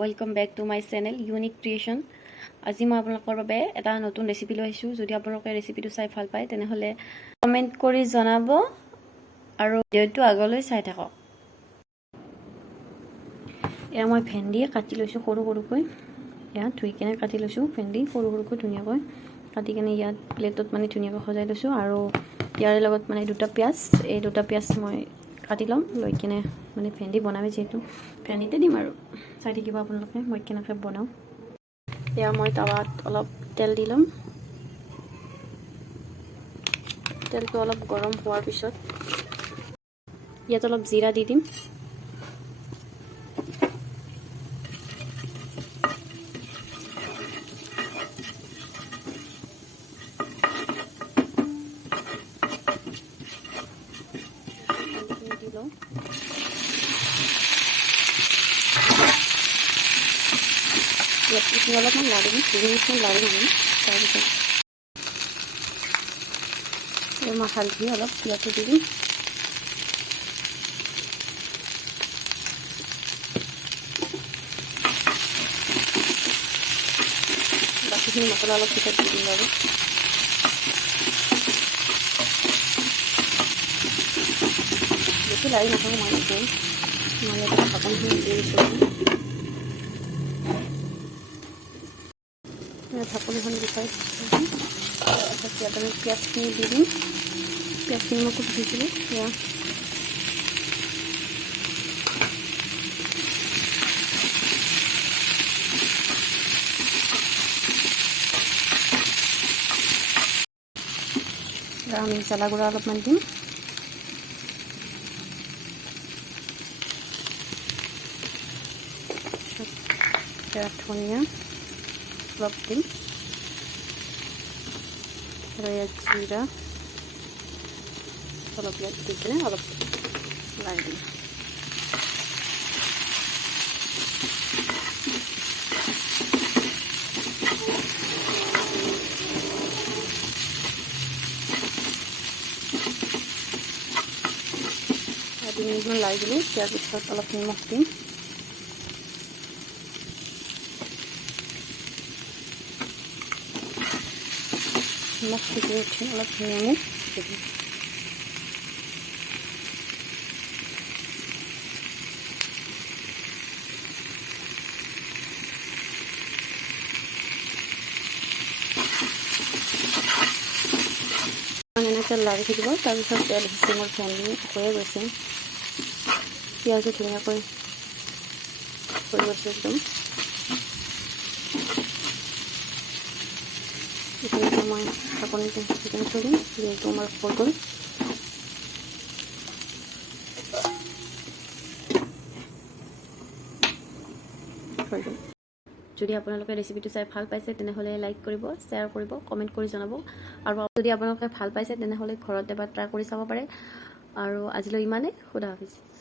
Welcome back to my channel unique creation. আজি মই আপোনালোকৰ বাবে এটা নতুন ৰেচিপি লৈ আহিছোঁ। যদি আপোনালোকে ৰেচিপিটো চাই ভাল পায় তেনেহ'লে কমেণ্ট কৰি জনাব আৰু ভিডিঅ'টো আগলৈ চাই থাকক। এয়া মই ভেন্দি কাটি লৈছোঁ সৰু সৰুকৈ। এয়া ধুই কিনে কাটি লৈছোঁ ভেন্দি সৰু সৰুকৈ ধুনীয়াকৈ কাটি কিনে ইয়াত প্লেটত মানে ধুনীয়াকৈ সজাই লৈছোঁ। আৰু ইয়াৰ লগত মানে দুটা পিঁয়াজ, এই দুটা পিঁয়াজ মই কাটি ল'ম। লৈ কিনে মানে ভেন্দি বনাবি যিহেতু ভেন্দিতে দিম আৰু চাই থাকিব আপোনালোকে মই কেনেকৈ বনাওঁ। এয়া মই টাৱাত অলপ তেল দি ল'ম। তেলটো অলপ গৰম হোৱাৰ পিছত ইয়াত অলপ জিৰা দি দিম। এইখিনি অলপমান লাৰিম, 2 মিনিটমান লাৰিম আমি। তাৰপিছত মই হালধি অলপ ইয়াতে দি দিম। বাকীখিনি মছলা অলপ পিছত দি দিম বাৰু। বেছি লাৰি নাথাকোঁ মই দিম। মই ইয়াতে ঢাকনখিনি দি দিছোঁ। ঢাকনিখন গুচাই তাৰপিছত ইয়াত আমি পিঁয়াজখিনি দি দিম। পিঁয়াজখিনি মই খুব দিছিলোঁ এয়া আমি জ্বালা গুড়া অলপমান দিম। ধনিয়া অলপ দিম আৰু ইয়াত জিৰা অলপ ইয়াত দি কিনে অলপ লাৰি দিম। আৰু 2 মিনিটমান লাৰি দিলোঁ। ইয়াৰ পিছত অলপ নিমখ দিম। নিমখ দি উঠি অলপ নেমু দি দিম। এনেকৈ লাৰি থাকিব। তাৰপিছত তেল সিঁচি মোৰ ভেন্দি হৈয়ে গৈছে। পিঁয়াজো ধুনীয়াকৈ হৈ গৈছে একদম। এইখিনিতে মই ঢাকনিটো চিকেন থৈ দিম যিহেতু আমাৰ হৈ গ'ল। যদি আপোনালোকে ৰেচিপিটো চাই ভাল পাইছে তেনেহ'লে লাইক কৰিব, শ্বেয়াৰ কৰিব, কমেণ্ট কৰি জনাব। আৰু যদি আপোনালোকে ভাল পাইছে তেনেহ'লে ঘৰত এবাৰ ট্ৰাই কৰি চাব পাৰে। আৰু আজিলৈ ইমানেই। খুদা হাফিজ।